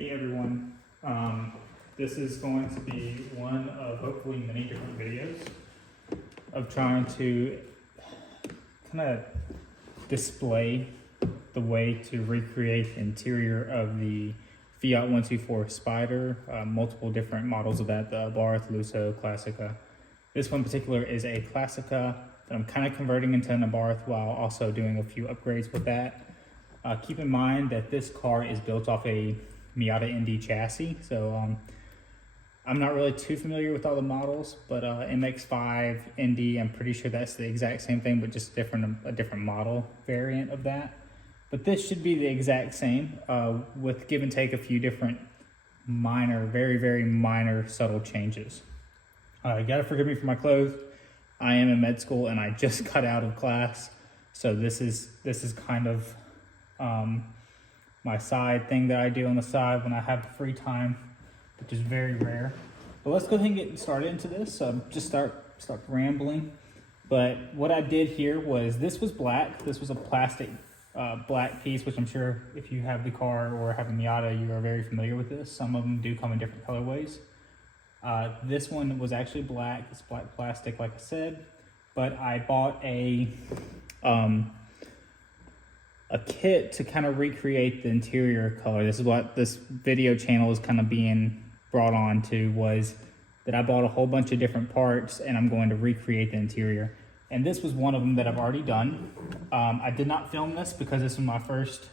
Hey everyone, this is going to be one of hopefully many different videos of trying to kind of display the way to recreate the interior of the Fiat 124 Spider, multiple different models of that, the Abarth, Lusso, Classica. This one in particular is a Classica that I'm kind of converting into an Abarth while also doing a few upgrades with that. Keep in mind that this car is built off a Miata ND chassis, so I'm not really too familiar with all the models, but MX-5 ND, I'm pretty sure that's the exact same thing, but just a different model variant of that. But this should be the exact same, with give and take a few different minor, very minor, subtle changes. You gotta forgive me for my clothes. I am in med school and I just got out of class, so this is kind of my side thing that I do on the side when I have free time, which is very rare. But let's go ahead and get started into this. Just start rambling. But what I did here was, this was black. This was a plastic black piece, which I'm sure if you have the car or have a Miata, you are very familiar with this. Some of them do come in different colorways. This one was actually black. It's black plastic, like I said. But I bought a kit to kind of recreate the interior color. This is what this video channel is kind of being brought on to, was that I bought a whole bunch of different parts and I'm going to recreate the interior. And this was one of them that I've already done. I did not film this because this was my first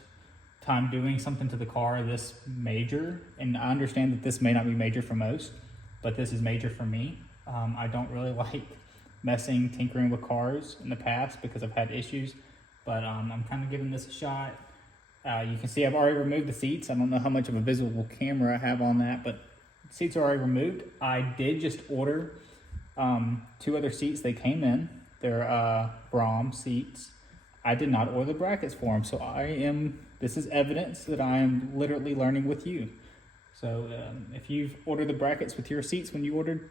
time doing something to the car this major. And I understand that this may not be major for most, but this is major for me. I don't really like tinkering with cars in the past because I've had issues. But I'm kind of giving this a shot. You can see I've already removed the seats. I don't know how much of a visible camera I have on that, but the seats are already removed. I did just order 2 other seats. They came in. They're Brom seats. I did not order the brackets for them, so this is evidence that I am literally learning with you. So if you've ordered the brackets with your seats when you ordered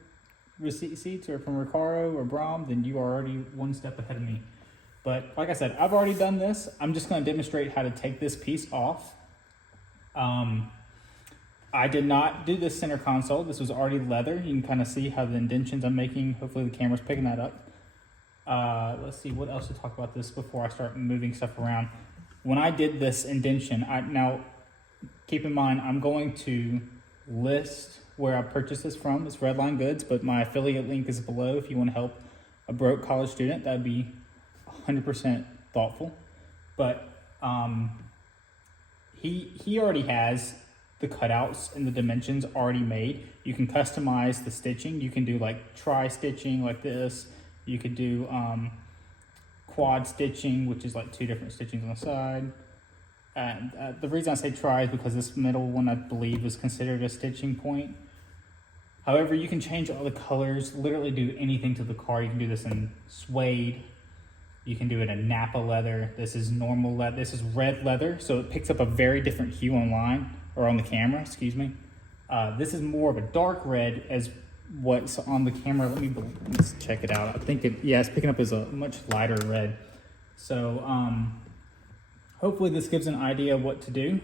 receipt seats or from Recaro or Brom, then you are already one step ahead of me. But like I said, I've already done this. I'm just going to demonstrate how to take this piece off. I did not do this center console. This was already leather. You can kind of see how the indentions I'm making. Hopefully the camera's picking that up. Let's see what else to talk about this before I start moving stuff around. When I did this indention, now keep in mind, I'm going to list where I purchased this from. It's Redline Goods, but my affiliate link is below if you want to help a broke college student. That'd be 100% thoughtful. But he already has the cutouts and the dimensions already made. You can customize the stitching. You can do like tri-stitching like this. You could do quad stitching, which is like 2 different stitchings on the side. And the reason I say tri is because this middle one, I believe, is considered a stitching point. However, you can change all the colors, literally do anything to the car. You can do this in suede. You can do it in Napa leather. This is normal leather. This is red leather, so it picks up a very different hue online, or on the camera, excuse me. This is more of a dark red as what's on the camera. Let's check it out. I think it's picking up as a much lighter red. So hopefully this gives an idea of what to do.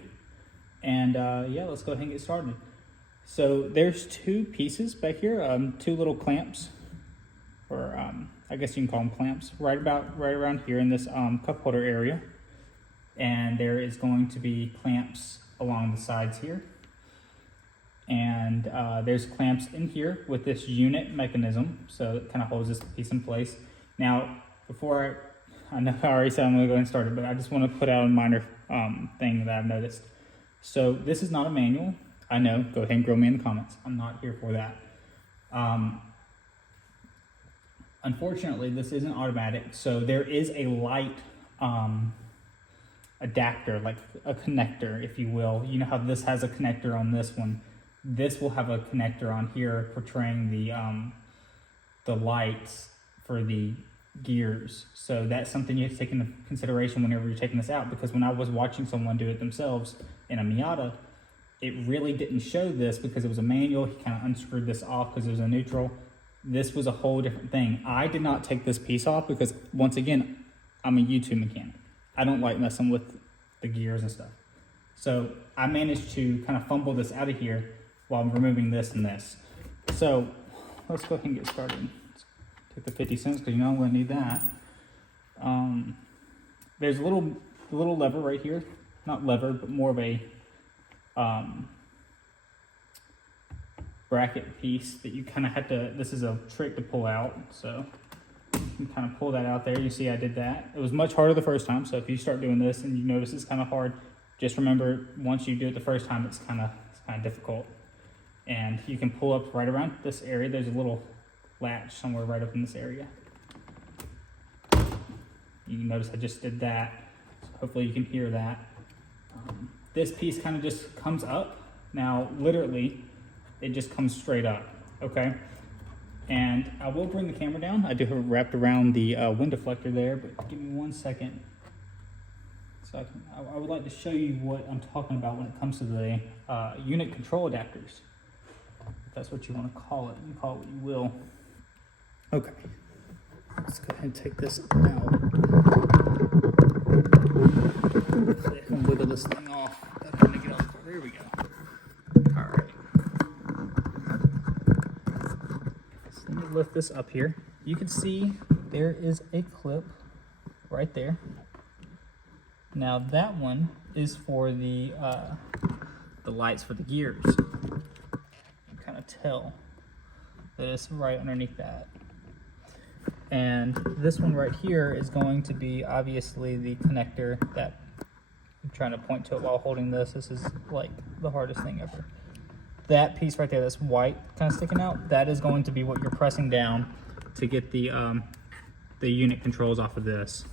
And yeah, let's go ahead and get started. So there's 2 pieces back here, 2 little clamps, or I guess you can call them clamps, right around here in this cup holder area. And there is going to be clamps along the sides here. And there's clamps in here with this unit mechanism, so it kind of holds this piece in place. Now, before I know I already said I'm going to go and start it, but I just want to put out a minor thing that I've noticed. So this is not a manual. I know, go ahead and grill me in the comments. I'm not here for that. Unfortunately, this isn't automatic, so there is a light adapter, like a connector, if you will. You know how this has a connector on this one. This will have a connector on here portraying the lights for the gears. So that's something you have to take into consideration whenever you're taking this out, because when I was watching someone do it themselves in a Miata, it really didn't show this because it was a manual. He kind of unscrewed this off because it was a neutral. This was a whole different thing. I did not take this piece off because, once again, I'm a YouTube mechanic. I don't like messing with the gears and stuff. So I managed to kind of fumble this out of here while I'm removing this and this. So let's go ahead and get started. Let's take the 50 cents because you know I'm going to need that. There's a little lever right here, not lever, but more of a bracket piece that you kind of have to, this is a trick to pull out. So you can kind of pull that out there. You see I did that. It was much harder the first time. So if you start doing this and you notice it's kind of hard, just remember once you do it the first time, it's kind of difficult. And you can pull up right around this area. There's a little latch somewhere right up in this area. You can notice I just did that. So hopefully you can hear that. This piece kind of just comes up. Now, literally, it just comes straight up, okay? And I will bring the camera down. I do have it wrapped around the wind deflector there, but give me 1 second. So I would like to show you what I'm talking about when it comes to the unit control adapters. If that's what you want to call it. You can call it what you will. Okay. Let's go ahead and take this out. Hopefully I can wiggle this thing off. There we go. All right. So let me lift this up here. You can see there is a clip right there. Now that one is for the lights for the gears. You can kind of tell that it's right underneath that. And this one right here is going to be obviously the connector that I'm trying to point to it while holding this. This is like the hardest thing ever. That piece right there that's white kind of sticking out, that is going to be what you're pressing down to get the unit controls off of this.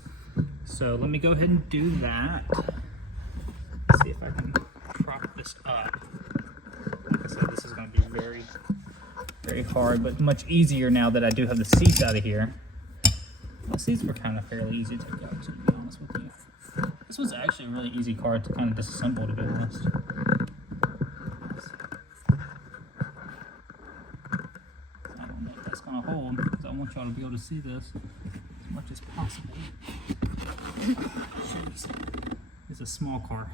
So let me go ahead and do that. Let's see if I can prop this up. Like I said, this is going to be very, very hard, but much easier now that I do have the seats out of here. The seats were kind of fairly easy to take out, to be honest with you. This was actually a really easy car to kind of disassemble, to be honest. I don't know if that's going to hold, because I want y'all to be able to see this as much as possible. Jeez. It's a small car.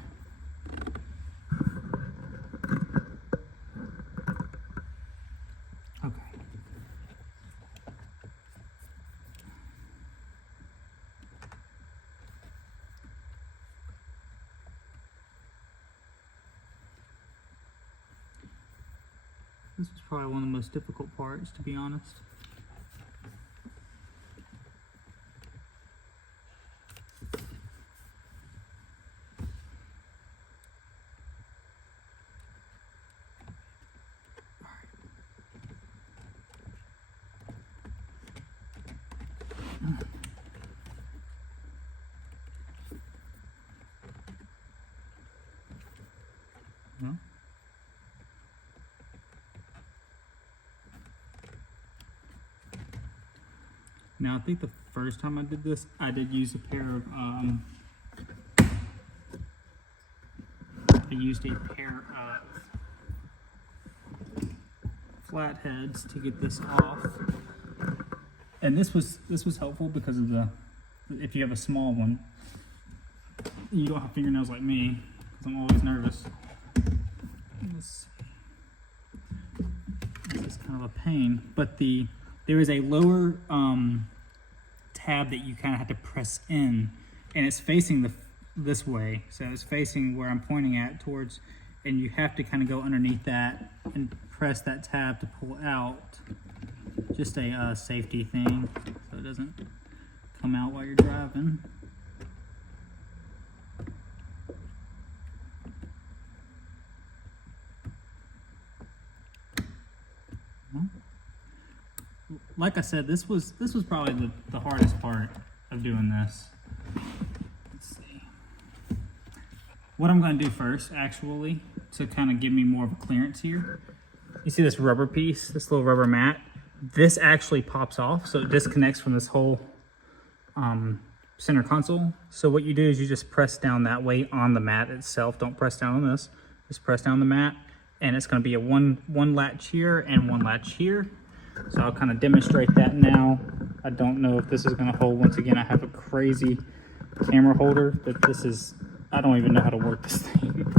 Okay. This was probably one of the most difficult parts, to be honest. Now, I think the first time I did this, I did use a pair of, flatheads to get this off. And this was helpful because of if you have a small one, you don't have fingernails like me, because I'm always nervous. This is kind of a pain, but there is a lower tab that you kind of have to press in, and it's facing this way, so it's facing where I'm pointing at towards, and you have to kind of go underneath that and press that tab to pull out. Just a safety thing, so it doesn't come out while you're driving. Like I said, this was probably the hardest part of doing this. Let's see. What I'm going to do first, actually, to kind of give me more of a clearance here. You see this rubber piece, this little rubber mat? This actually pops off, so it disconnects from this whole center console. So what you do is you just press down that way on the mat itself. Don't press down on this. Just press down the mat, and it's going to be a one latch here and one latch here. So I'll kind of demonstrate that now. I don't know if this is going to hold. Once again, I have a crazy camera holder, but this is I don't even know how to work this thing.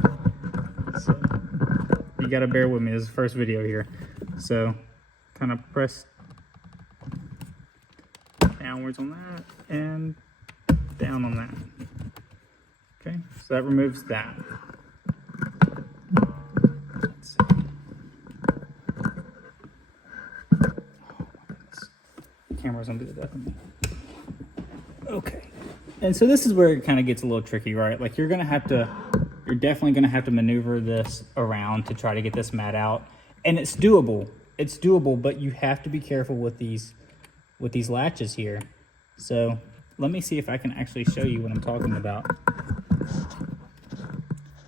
So you gotta bear with me, this is the first video here. So kind of press downwards on that and down on that. Okay, so that removes that. Let's see. Oh my goodness. The camera's gonna do the death of me. Okay. And so this is where it kind of gets a little tricky, right? Like you're definitely gonna have to maneuver this around to try to get this mat out. And it's doable. It's doable, but you have to be careful with these latches here. So let me see if I can actually show you what I'm talking about.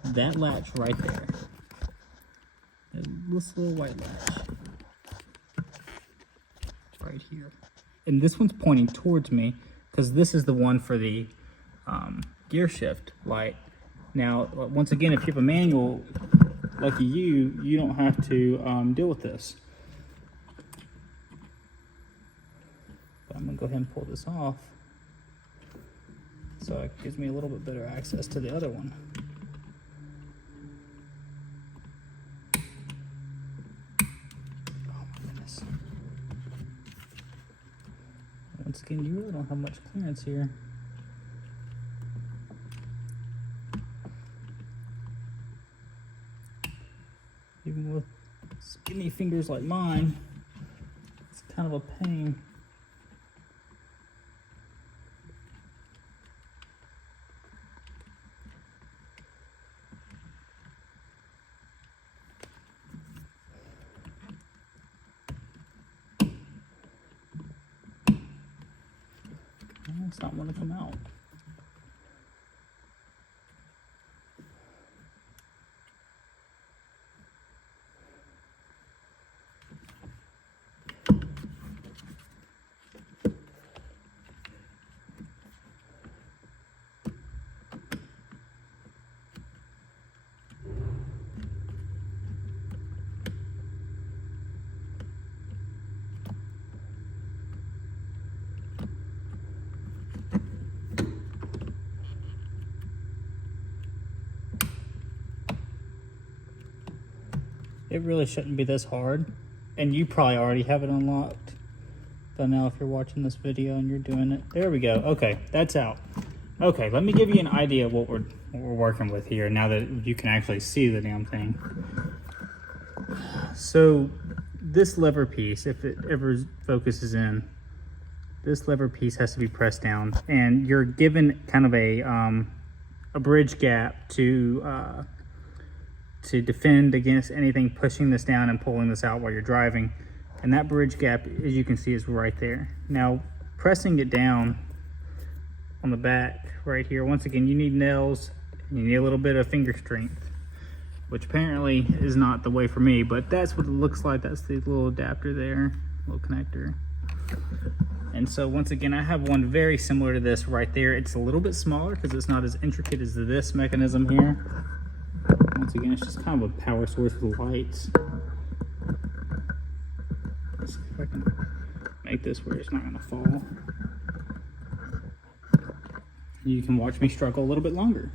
That latch right there. This little white latch. Right here. And this one's pointing towards me because this is the one for the gear shift light. Now, once again, if you have a manual, lucky you don't have to deal with this. But I'm gonna go ahead and pull this off. So it gives me a little bit better access to the other one. Oh my goodness. Once again, you really don't have much clearance here. Even with skinny fingers like mine, it's kind of a pain. It's not want to come out. It really shouldn't be this hard, and you probably already have it unlocked. But now if you're watching this video and you're doing it, there we go. Okay, that's out. Okay, let me give you an idea of what we're working with here now that you can actually see the damn thing. So this lever piece, if it ever focuses in, this lever piece has to be pressed down, and you're given kind of a bridge gap to defend against anything pushing this down and pulling this out while you're driving. And that bridge gap, as you can see, is right there. Now, pressing it down on the back right here, once again, you need nails, and you need a little bit of finger strength, which apparently is not the way for me, but that's what it looks like. That's the little adapter there, little connector. And so once again, I have one very similar to this right there. It's a little bit smaller because it's not as intricate as this mechanism here. Once again, it's just kind of a power source with lights. Let's see if I can make this where it's not going to fall. You can watch me struggle a little bit longer.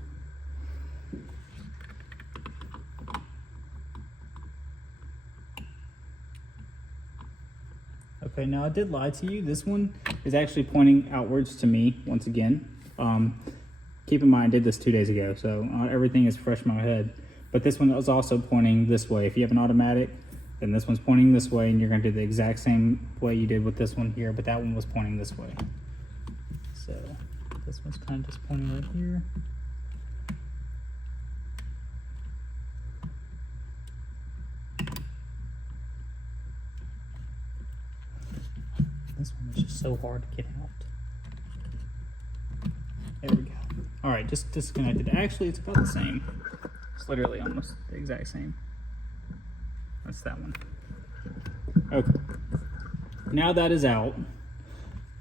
Okay, now I did lie to you. This one is actually pointing outwards to me once again. Keep in mind, I did this 2 days ago, so not everything is fresh in my head. But this one is also pointing this way. If you have an automatic, then this one's pointing this way, and you're gonna do the exact same way you did with this one here, but that one was pointing this way. So this one's kind of just pointing right here. This one is just so hard to get out. There we go. All right, just disconnected. Actually, it's about the same. It's literally almost the exact same. That's that one. Okay. Now that is out.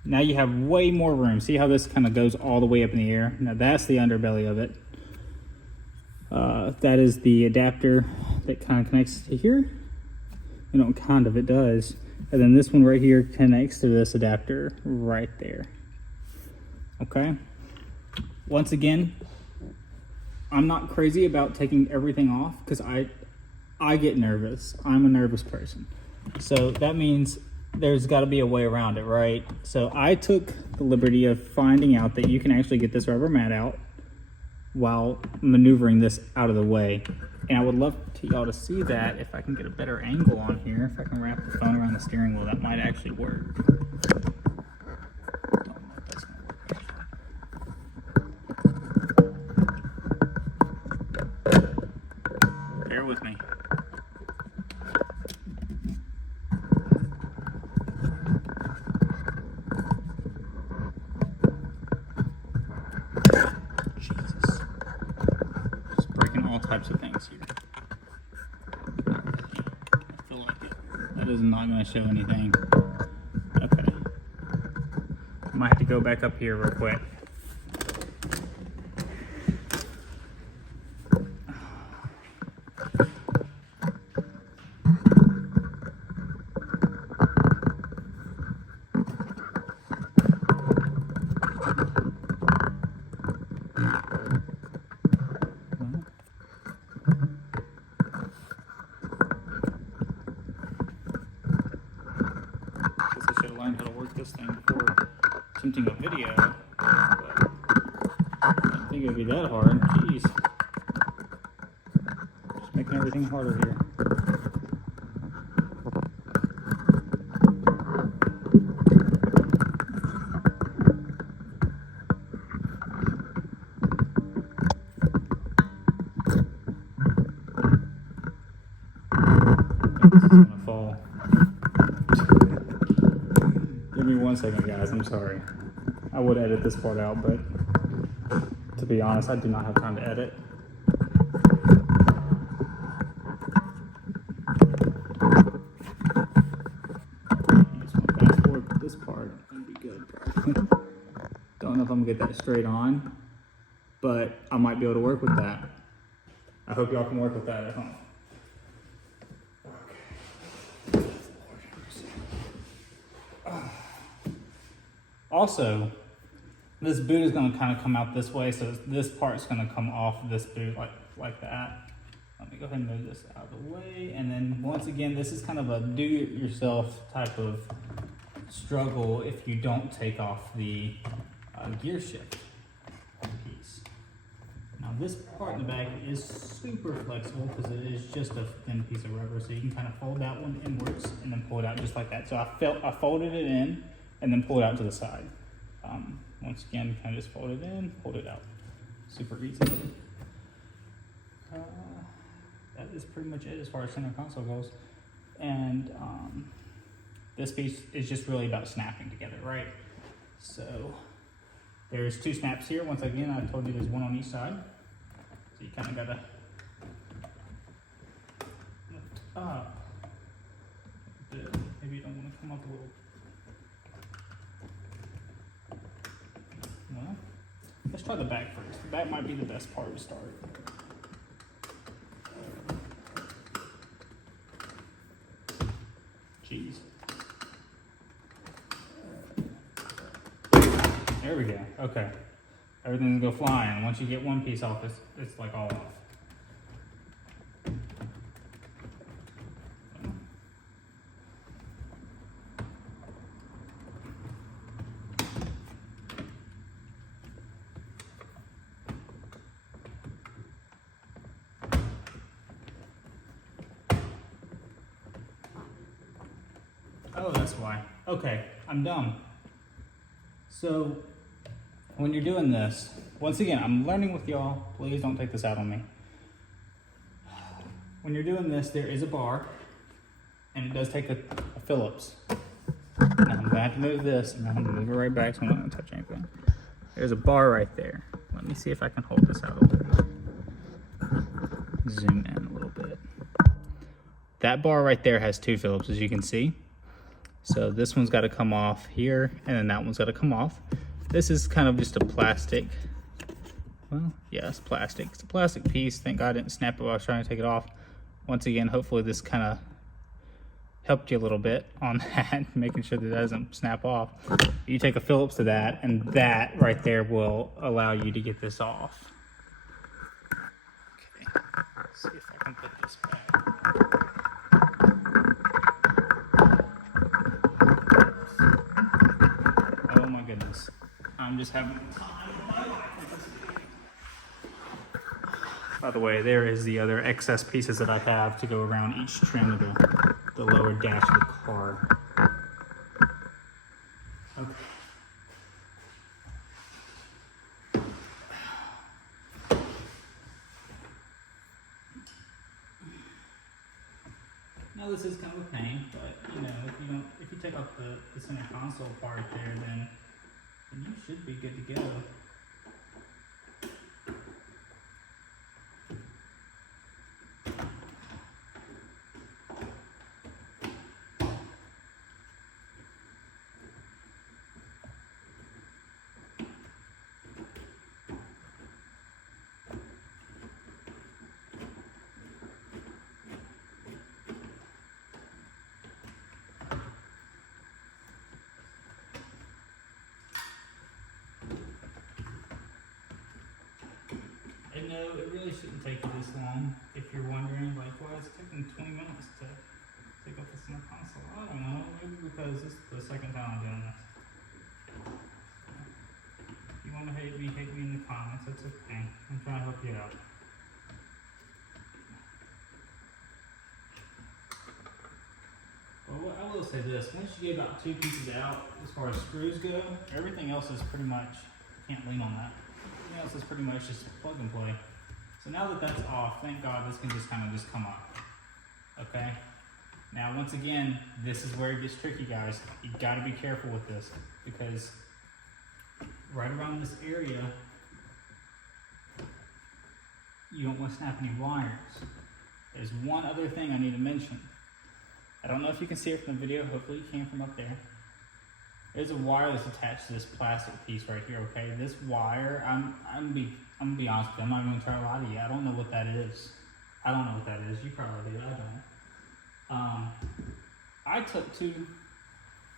Now you have way more room. See how this kind of goes all the way up in the air? Now that's the underbelly of it. That is the adapter that kind of connects to here. You know, kind of, it does. And then this one right here connects to this adapter right there. Okay. Once again, I'm not crazy about taking everything off because I get nervous. I'm a nervous person. So that means there's got to be a way around it, right? So I took the liberty of finding out that you can actually get this rubber mat out while maneuvering this out of the way. And I would love to y'all to see that if I can get a better angle on here. If I can wrap the phone around the steering wheel, that might actually work. Don't know if that's gonna work. Bear with me. Jesus. Just breaking all types of things here. I feel like that is not going to show anything. Okay. I might have to go back up here real quick. Learn how to work this thing before attempting a video, but I didn't think it would be that hard. Jeez. Just making everything harder here. This is gonna fall. Give me 1 second, guys. I'm sorry. I would edit this part out, but to be honest, I do not have time to edit. I just want to fast forward this part. That'd be good, probably. Don't know if I'm gonna get that straight on, but I might be able to work with that. I hope y'all can work with that at home. Also, this boot is going to kind of come out this way, so this part's going to come off this boot like that. Let me go ahead and move this out of the way, and then once again, this is kind of a do-it-yourself type of struggle if you don't take off the gear shift piece. Now this part in the back is super flexible because it is just a thin piece of rubber, so you can kind of fold that one inwards and then pull it out just like that. So I folded it in and then pull it out to the side. Once again, kind of just fold it in, pull it out. Super easy. That is pretty much it as far as center console goes. And this piece is just really about snapping together, right? So there's 2 snaps here. Once again, I told you there's 1 on each side. So you kind of gotta lift up a bit. Maybe you don't want to come up a little. Well, let's try the back first. The back might be the best part to start. Jeez. There we go. Okay. Everything's gonna go flying. Once you get one piece off, it's like all off. Oh, that's why. Okay, I'm dumb. So, when you're doing this, once again, I'm learning with y'all. Please don't take this out on me. When you're doing this, there is a bar, and it does take a Phillips. Now I'm gonna have to move this, and I'm gonna move it right back so I'm not gonna touch anything. There's a bar right there. Let me see if I can hold this out a little bit. Zoom in a little bit. That bar right there has 2 Phillips, as you can see. So this one's got to come off here, and then that one's got to come off. This is kind of just a plastic. Well, yeah, it's plastic. It's a plastic piece. Thank God I didn't snap it while I was trying to take it off. Once again, hopefully this kind of helped you a little bit on that, making sure that it doesn't snap off. You take a Phillips to that, and that right there will allow you to get this off. see if I can put this back. Oh my goodness. I'm just having time of my life. By the way, there is the other excess pieces that I have to go around each trim of the lower dash of the car. Okay. Now this is kind of a pain, but you know, if you take off the center console part there, then you should be good to go. And no, it really shouldn't take you this long. If you're wondering, like, why is it taking 20 minutes to take off the center console? I don't know, maybe because this is the second time I'm doing this. If you want to hate me in the comments, that's okay. I'm trying to help you out. Well, I will say this, once you get about 2 pieces out, as far as screws go, everything else is pretty much, can't lean on that. Everything else is pretty much just plug and play. So now that that's off, thank God this can just kind of just come up. Okay? Now once again, this is where it gets tricky, guys. You gotta be careful with this because right around this area, you don't want to snap any wires. There's one other thing I need to mention. I don't know if you can see it from the video, hopefully you can from up there. There's a wire that's attached to this plastic piece right here, okay? This wire, I'm gonna be honest with you, I'm not even gonna try to lie to you. I don't know what that is. I don't know what that is. You probably do, I don't. I took this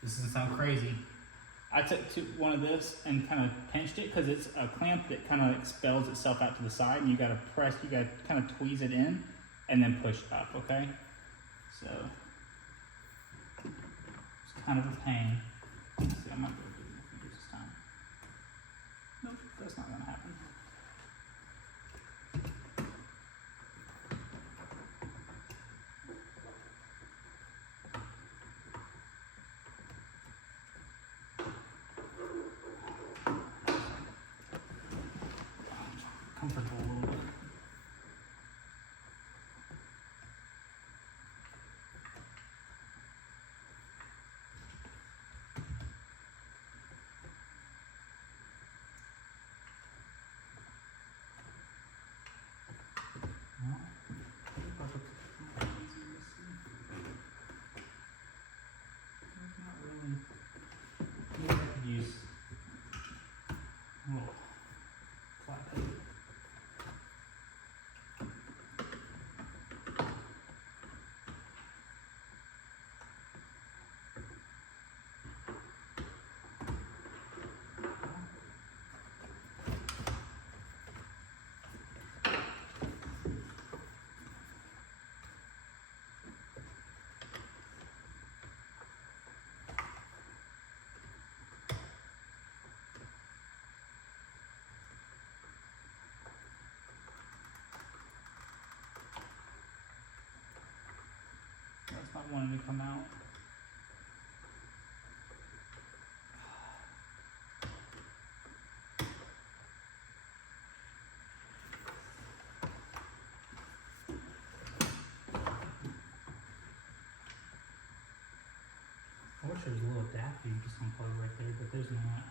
doesn't sound crazy. I took one of this and kind of pinched it because it's a clamp that kind of expels itself out to the side and you gotta kind of tweeze it in and then push up, okay? So, it's kind of a pain. Let's see, I might be able to do it with this time. Nope, that's not gonna happen. Comfortable a little bit. That's not wanting to come out. I wish there was a little adapter you just unplug right there, but there's not.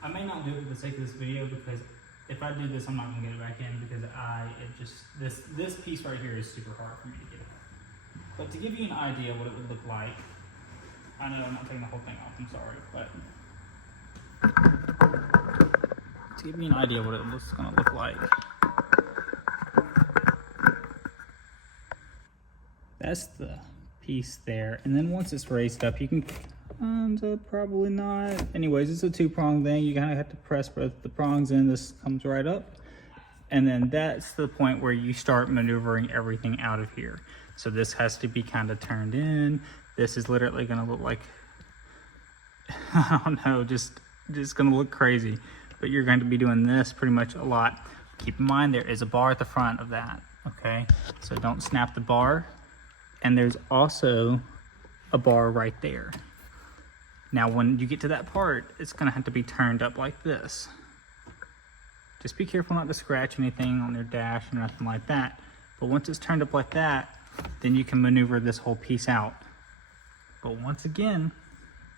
I may not do it for the sake of this video because if I do this, I'm not gonna get it back in because this piece right here is super hard for me to get out. But to give you an idea what it would look like, I know I'm not taking the whole thing off, I'm sorry, but to give you an idea what it's gonna look like. that's the piece there. And then once it's raised up, you can probably not. Anyways, it's a 2-prong thing. You kind of have to press both the prongs in. This comes right up. And then that's the point where you start maneuvering everything out of here. So this has to be kind of turned in. This is literally going to look like, I don't know, just going to look crazy. But you're going to be doing this pretty much a lot. Keep in mind there is a bar at the front of that, okay? So don't snap the bar. And there's also a bar right there. Now when you get to that part, it's going to have to be turned up like this. Just be careful not to scratch anything on your dash or nothing like that. But once it's turned up like that, then you can maneuver this whole piece out. But once again,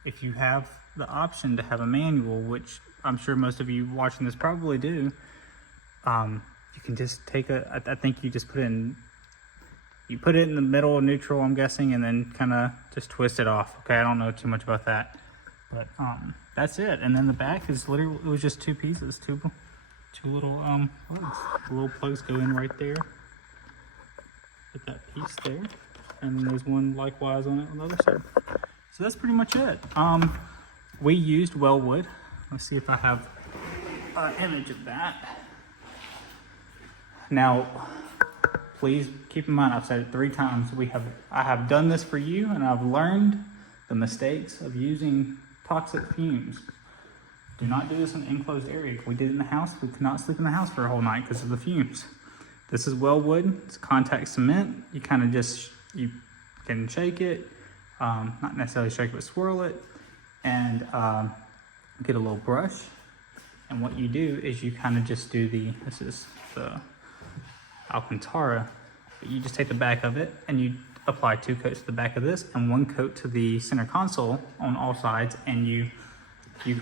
if you have the option to have a manual, which I'm sure most of you watching this probably do, you can just take I think you just put it in the middle, neutral, I'm guessing, and then kind of just twist it off. Okay, I don't know too much about that, but that's it. And then the back is literally, it was just 2 pieces, two little plugs. The little plugs go in right there. Put that piece there, and then there's one likewise on it on the other side. So that's pretty much it. We used Wellwood. Let's see if I have an image of that. Now, please keep in mind, I've said it 3 times. I have done this for you, and I've learned the mistakes of using toxic fumes. Do not do this in an enclosed area. If we did it in the house, we could not sleep in the house for a whole night because of the fumes. This is Wellwood. It's contact cement. You kind of you can shake it, not necessarily shake it, but swirl it, and get a little brush. And what you do is you kind of just do this is the Alcantara, but you just take the back of it and you apply 2 coats to the back of this and 1 coat to the center console on all sides, and you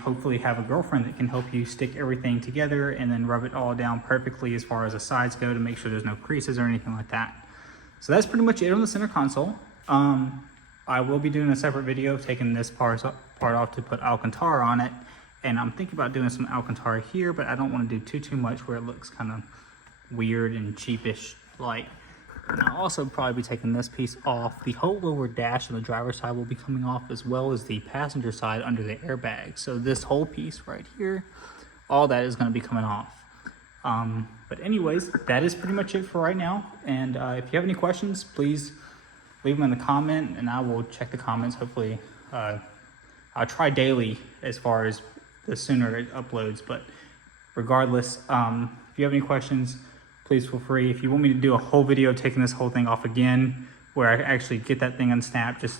hopefully have a girlfriend that can help you stick everything together and then rub it all down perfectly as far as the sides go to make sure there's no creases or anything like that. So that's pretty much it on the center console. I will be doing a separate video taking this part off to put Alcantara on it, and I'm thinking about doing some Alcantara here, but I don't want to do too much where it looks kind of weird and cheapish like. And I'll also probably be taking this piece off. The whole lower dash on the driver's side will be coming off, as well as the passenger side under the airbag. So this whole piece right here, all that is going to be coming off. But anyways, that is pretty much it for right now. And if you have any questions, please leave them in the comment, and I will check the comments. Hopefully, I'll try daily as far as the sooner it uploads. But regardless, if you have any questions, please feel free. If you want me to do a whole video taking this whole thing off again, where I actually get that thing unsnapped, just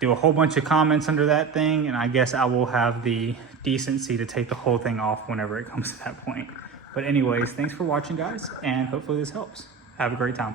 do a whole bunch of comments under that thing, and I guess I will have the decency to take the whole thing off whenever it comes to that point. But anyways, thanks for watching, guys, and hopefully this helps. Have a great time.